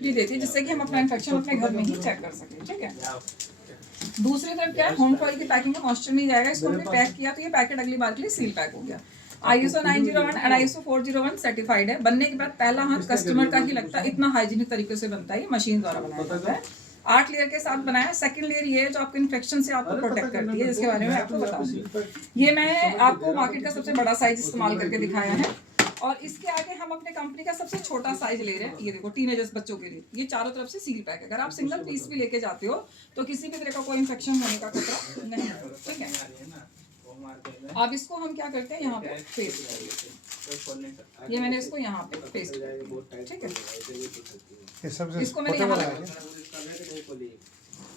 Free देती है, जिससे कि हम अपना इन्फेक्शन अपने घर में ही चेक कर सकें। ठीक है, दूसरी तरफ क्या है, होम फॉइल की पैकिंग में मॉइस्चर नहीं जाएगा। इसको हमने पैक किया तो ये पैकेट अगली बार के लिए सील पैक हो गया। ISO 901 और ISO 401 सर्टिफाइड है। बनने के बाद पहला हाथ कस्टमर का ही लगता है, इतना हाइजीनिक तरीके से बनता है, ये मशीन द्वारा बनाया जाता है। 8 लेयर के साथ बनाया। सेकंड लेयर ये है जो आपको इन्फेक्शन से आपको प्रोटेक्ट करती है, जिसके बारे में आपको बताऊंगी। ये मैं आपको मार्केट का सबसे बड़ा साइज इस्तेमाल करके दिखाया है, और इसके आगे हम अपने कंपनी का सबसे छोटा साइज ले रहे हैं। ये देखो, टीनेजर्स बच्चों के लिए ये चारों तरफ से सील पैक है। अगर आप सिंगल पीस भी लेके जाते हो तो किसी भी तरह का कोई इन्फेक्शन होने का खतरा नहीं है। ठीक है, अब इसको हम क्या करते हैं, यहाँ पे पेस्ट कर देते हैं। ये मैंने इसको यहाँ पे पेस्ट कर दिया। ठीक है, इसको मैंने यहाँ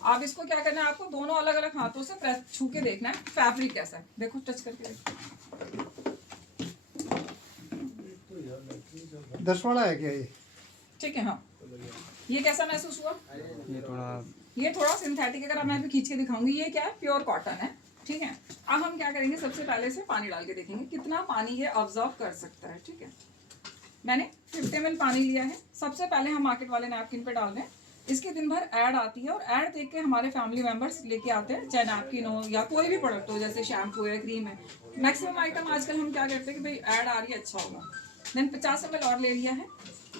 आप इसको क्या करना है, आपको दोनों अलग अलग हाथों से प्रेस छू के देखना है फैब्रिक कैसा है। देखो, टच करके देखो। 10 वाला है क्या ये? ठीक है, हाँ। ये कैसा महसूस हुआ? ये थोड़ा सिंथेटिक, अगर मैं अभी खींच के दिखाऊंगी। ये क्या है, प्योर कॉटन है। ठीक है, अब हम क्या करेंगे, सबसे पहले से पानी डाल के देखेंगे कितना पानी ये ऑब्जॉर्व कर सकता है। ठीक है, मैंने 50 ml पानी लिया है। सबसे पहले हम मार्केट वाले नैपकिन पे डाल दें। इसके दिन भर ऐड आती है, और ऐड देख के हमारे फैमिली मेंबर्स लेके आते हैं, चाहे नैपकिन हो या कोई भी प्रोडक्ट हो, जैसे शैम्पू है, क्रीम है। मैक्सिमम आइटम आजकल हम क्या करते हैं कि भाई ऐड आ रही है, अच्छा होगा। देन 50 ml और ले लिया है,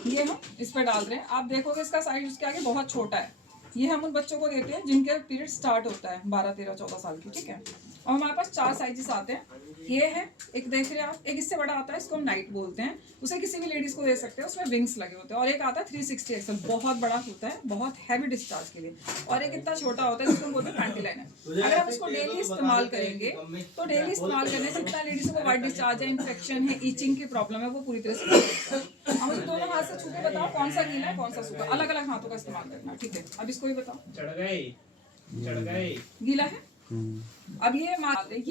ये हम इस पर डाल रहे हैं। आप देखोगे इसका साइज उसके आगे बहुत छोटा है। ये हम उन बच्चों को देते हैं जिनके पीरियड स्टार्ट होता है 12, 13, 14 साल की। ठीक है, और हमारे पास 4 साइजेस आते हैं। ये है, एक देख रहे हैं आप, एक इससे बड़ा आता है, इसको हम नाइट बोलते हैं। उसे किसी भी लेडीज को दे सकते हैं, उसमें विंग्स लगे होते हैं। और एक आता है 360 XL, बहुत बड़ा होता है, बहुत हैवी डिस्चार्ज के लिए। और एक इतना छोटा होता है जिसको हम बोलते हैं पैंटी लाइनर। अगर आप इसको डेली इस्तेमाल करेंगे तो डेली इस्तेमाल करने से जितना लेडीजों को वाइट डिस्चार्ज है, इन्फेक्शन है, ईचिंग की प्रॉब्लम है, वो पूरी तरह से। हम मुझे दोनों हाथ से छू के बताओ कौन सा गीला है कौन सा सूखा, अलग अलग हाथों का इस्तेमाल करना। ठीक है, अब इसको भी बताओ, चढ़ गए गीला है। अब ये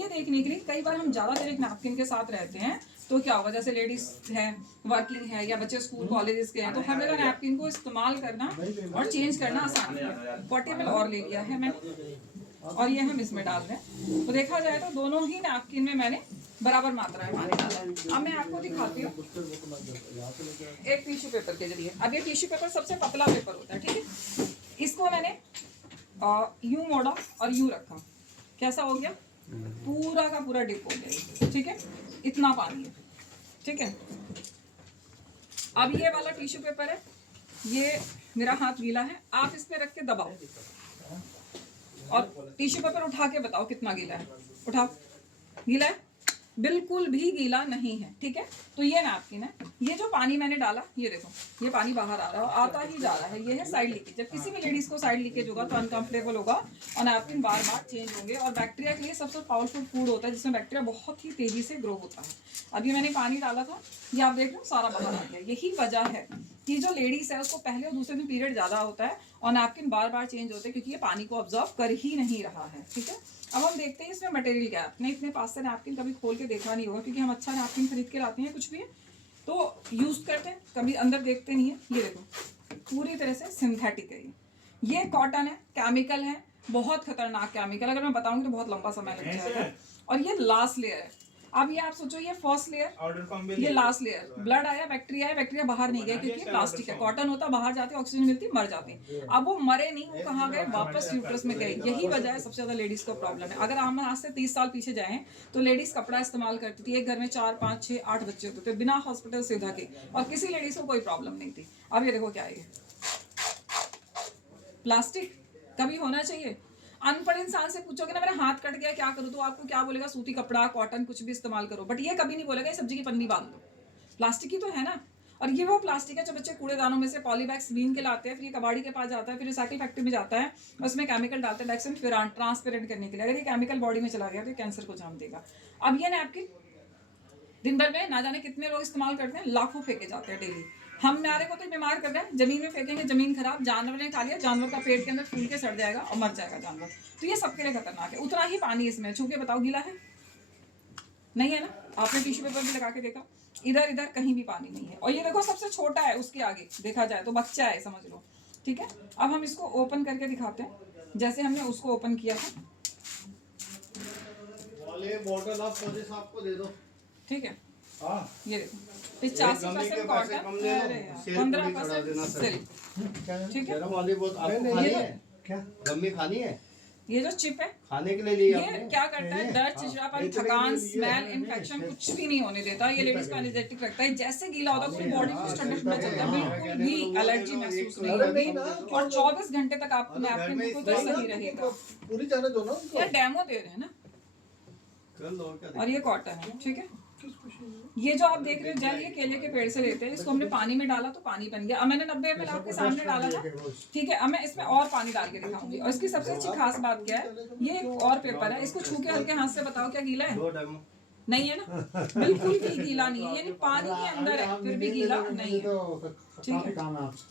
देखने के लिए कई बार हम ज्यादा देर एक नैपकिन के साथ रहते हैं तो क्या होगा, जैसे लेडीज है, वर्किंग है, या बच्चे स्कूल कॉलेजेस के हैं, तो हर जगह नैपकिन को इस्तेमाल करना और चेंज करना आसान है। 40 ml और ले लिया है मैंने, और ये हम इसमें डाल रहे हैं। तो देखा जाए तो दोनों ही नैपकिन में मैंने बराबर मात्रा में पानी डाला है। अब मैं आपको दिखाती हूँ एक टिश्यू पेपर के जरिए। अब ये टिश्यू पेपर सबसे पतला पेपर होता है। ठीक है, इसको मैंने यूं मोड़ा और यूं रखा, कैसा हो गया, पूरा का पूरा डिप हो गया। ठीक है, इतना पानी है। ठीक है, अब ये वाला टिश्यू पेपर है, ये मेरा हाथ गीला है, आप इस पे रख के दबाओ और टिश्यू पेपर उठा के बताओ कितना गीला है। उठाओ, गीला है, बिल्कुल भी गीला नहीं है। ठीक है, तो ये नैपकिन है। ये जो पानी मैंने डाला, ये देखो, ये पानी बाहर आ रहा है और आता ही जा रहा है। ये है साइड लीकेज। जब किसी भी लेडीज को साइड लीकेज होगा तो अनकंफर्टेबल होगा और नैपकिन बार बार चेंज होंगे। और बैक्टीरिया के लिए सबसे पावरफुल फूड होता है जिसमें बैक्टीरिया बहुत ही तेजी से ग्रो होता है। अभी मैंने पानी डाला था, ये आप देख रहे हो सारा बाहर आ गया। यही वजह है कि जो लेडीज है उसको पहले और दूसरे दिन पीरियड ज्यादा होता है और नैपकिन बार बार चेंज होते हैं, क्योंकि ये पानी को ऑब्जर्व कर ही नहीं रहा है। ठीक है, अब हम देखते हैं इसमें मटेरियल क्या है। आपने इतने पास से नैपकिन कभी खोल के देखा नहीं होगा, क्योंकि हम अच्छा नैपकिन खरीद के लाते हैं, कुछ भी तो यूज करते हैं, कभी अंदर देखते नहीं है। ये देखो, पूरी तरह से सिंथेटिक है। ये कॉटन है, केमिकल है, बहुत खतरनाक केमिकल। अगर मैं बताऊंगी तो बहुत लंबा समय लग जाएगा। और ये लास्ट लेयर है। अब ये आप सोचो, ये फर्स्ट लेयर, ये लास्ट लेयर, ब्लड आया, बैक्टीरिया है, बैक्टीरिया बाहर नहीं गया क्योंकि प्लास्टिक है। कॉटन होता बाहर जाते, ऑक्सीजन मिलती, मर जाते। अब वो मरे नहीं, वो कहाँ गए, वापस यूट्रस में गए। यही वजह है सबसे ज्यादा लेडीज को प्रॉब्लम है। अगर हम आज से 30 साल पीछे जाएं तो लेडीज कपड़ा इस्तेमाल करती थी, एक घर में 4, 5, 6, 8 बच्चे होते थे बिना हॉस्पिटल सुविधा के, और किसी लेडीज को कोई प्रॉब्लम नहीं थी। अब ये देखो क्या है, प्लास्टिक कभी होना चाहिए। अनपढ़ इंसान से पूछोगे ना मेरा हाथ कट गया क्या करूँ, तो आपको क्या बोलेगा, सूती कपड़ा, कॉटन, कुछ भी इस्तेमाल करो। बट ये कभी नहीं बोलेगा ये सब्जी की पन्नी बांध दो, प्लास्टिक ही तो है ना। और ये वो प्लास्टिक है जो बच्चे कूड़ेदानों में से पॉली बैग्स बीन के लाते हैं, फिर ये कबाड़ी के पास जाता है, फिर रिसाइकिल फैक्ट्री में जाता है, उसमें केमिकल डालते हैं डाइक्सिन फिरान ट्रांसपेरेंट करने के लिए। अगर ये केमिकल बॉडी में चला गया तो कैंसर को जन्म देगा। अब ये नैपकिन दिन भर में ना जाने कितने लोग इस्तेमाल करते हैं, लाखों फेंके जाते हैं डेली। हमारे को तो बीमार कर रहे हैं, जमीन में फेंकेंगे, जमीन खराब, जानवर ने खा लिया, जानवर का पेट के अंदर फूल के सड़ जाएगा और मर जाएगा जानवर। तो ये सबके लिए खतरनाक है। उतना ही पानी इसमें, छू के बताओ गीला है, नहीं है ना। आपने टिश्यू पेपर भी लगा के देखा, इधर इधर कहीं भी पानी नहीं है। और ये देखो सबसे छोटा है, उसके आगे देखा जाए तो बच्चा है, समझ लो। ठीक है, अब हम इसको ओपन करके दिखाते हैं जैसे हमने उसको ओपन किया था। बॉटल आप आपको दे दो। ठीक है, ये देखो 85% कॉटन, अरे यार 15% सिल्क, ठीक है। क्या गम्मी खानी है, ये जो चिप है खाने के लिए ली ये आपने? क्या करता है, दर्द, चिड़चिड़ापन, थकान, स्मेल, इन्फेक्शन कुछ भी नहीं होने देता। ये लेडीज को एनर्जेटिक रखता है। जैसे गीला होता है पूरी बॉडी में ठंडा ठंडा चलता है, बिल्कुल भी एलर्जी महसूस नहीं होगी और 24 घंटे तक आपको नैपकिन बिल्कुल तो सही रहेगा। पूरी जाने दो ना उनको। यार डेमो दे रहे हैं ना। कर लो, क्या और ये कॉटन है, ठीक है। ये जो आप देख रहे हो जेल, ये केले के पेड़ से लेते हैं। इसको हमने पानी में डाला तो पानी बन गया। अब मैंने 90 ml आपके सामने डाला था, ठीक है। अब मैं इसमें और पानी डाल के दिखाऊंगी। और इसकी सबसे अच्छी खास बात क्या है, ये एक और पेपर है। इसको छू के हल्के हाथ से बताओ क्या गीला है? दो डेमो नहीं है ना, बिल्कुल भी गीला नहीं है, यानी पानी के अंदर है फिर भी गीला नहीं है, ठीक है। काम है आपसे।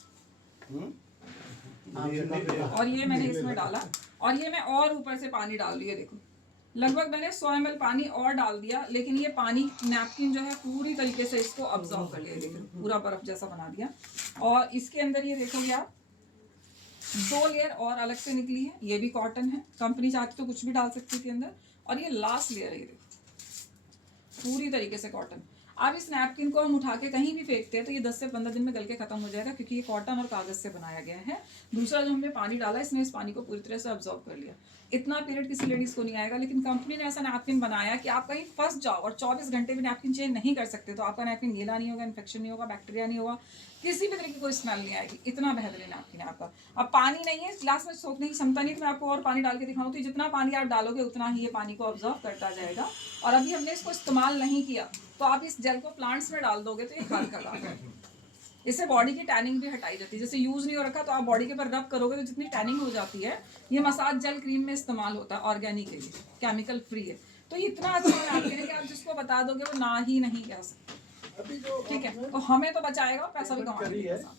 और ये मैंने इसमें डाला और ये मैं और ऊपर से पानी डाल रही है। देखो लगभग मैंने 100 ml पानी और डाल दिया, लेकिन ये पानी नैपकिन जो है पूरी तरीके से इसको अब्जॉर्व कर लिया। देखो पूरा बर्फ जैसा बना दिया। और इसके अंदर ये देखोगे आप 2 लेयर और अलग से निकली है। ये भी कॉटन है, कंपनी चाहती तो कुछ भी डाल सकती थी अंदर। और ये लास्ट लेयर है, ये देखो पूरी तरीके से कॉटन। अब इस नैपकिन को हम उठा के कहीं भी फेंकते हैं तो ये 10 से 15 दिन में गल के खत्म हो जाएगा, क्योंकि ये कॉटन और कागज से बनाया गया है। दूसरा जो हमने पानी डाला, इसने इस पानी को पूरी तरह से अब्जॉर्व कर लिया। इतना पीरियड किसी लेडीज को नहीं आएगा, लेकिन कंपनी ने ऐसा नैपकिन बनाया कि आप कहीं फंस जाओ और 24 घंटे में नैपकिन चेंज नहीं कर सकते तो आपका नैपकिन गीला नहीं होगा, इन्फेक्शन नहीं होगा, बैक्टीरिया नहीं होगा, किसी भी तरह की कोई स्मेल नहीं आएगी। इतना बेहतरीन नैपकिन है आपका। अब पानी नहीं है, ग्लास में सोखने की क्षमता नहीं, तो मैं आपको और पानी डाल के दिखाऊं तो जितना पानी आप डालोगे उतना ही ये पानी को ऑब्जर्व करता जाएगा। और अभी हमने इसको इस्तेमाल नहीं किया तो आप इस जेल को प्लांट्स में डाल दोगे तो ये खाद का काम है। इससे बॉडी की टैनिंग भी हटाई जाती है। जैसे यूज नहीं हो रखा तो आप बॉडी के ऊपर रब करोगे तो जितनी टैनिंग हो जाती है, ये मसाज जेल क्रीम में इस्तेमाल होता है, ऑर्गेनिक है, ये केमिकल फ्री है। तो ये इतना अच्छा नैपकिन है कि आप जिसको बता दोगे वो ना ही नहीं कह सकते, अभी जो ठीक है। तो हमें तो बचाएगा, पैसा भी कमाएगा।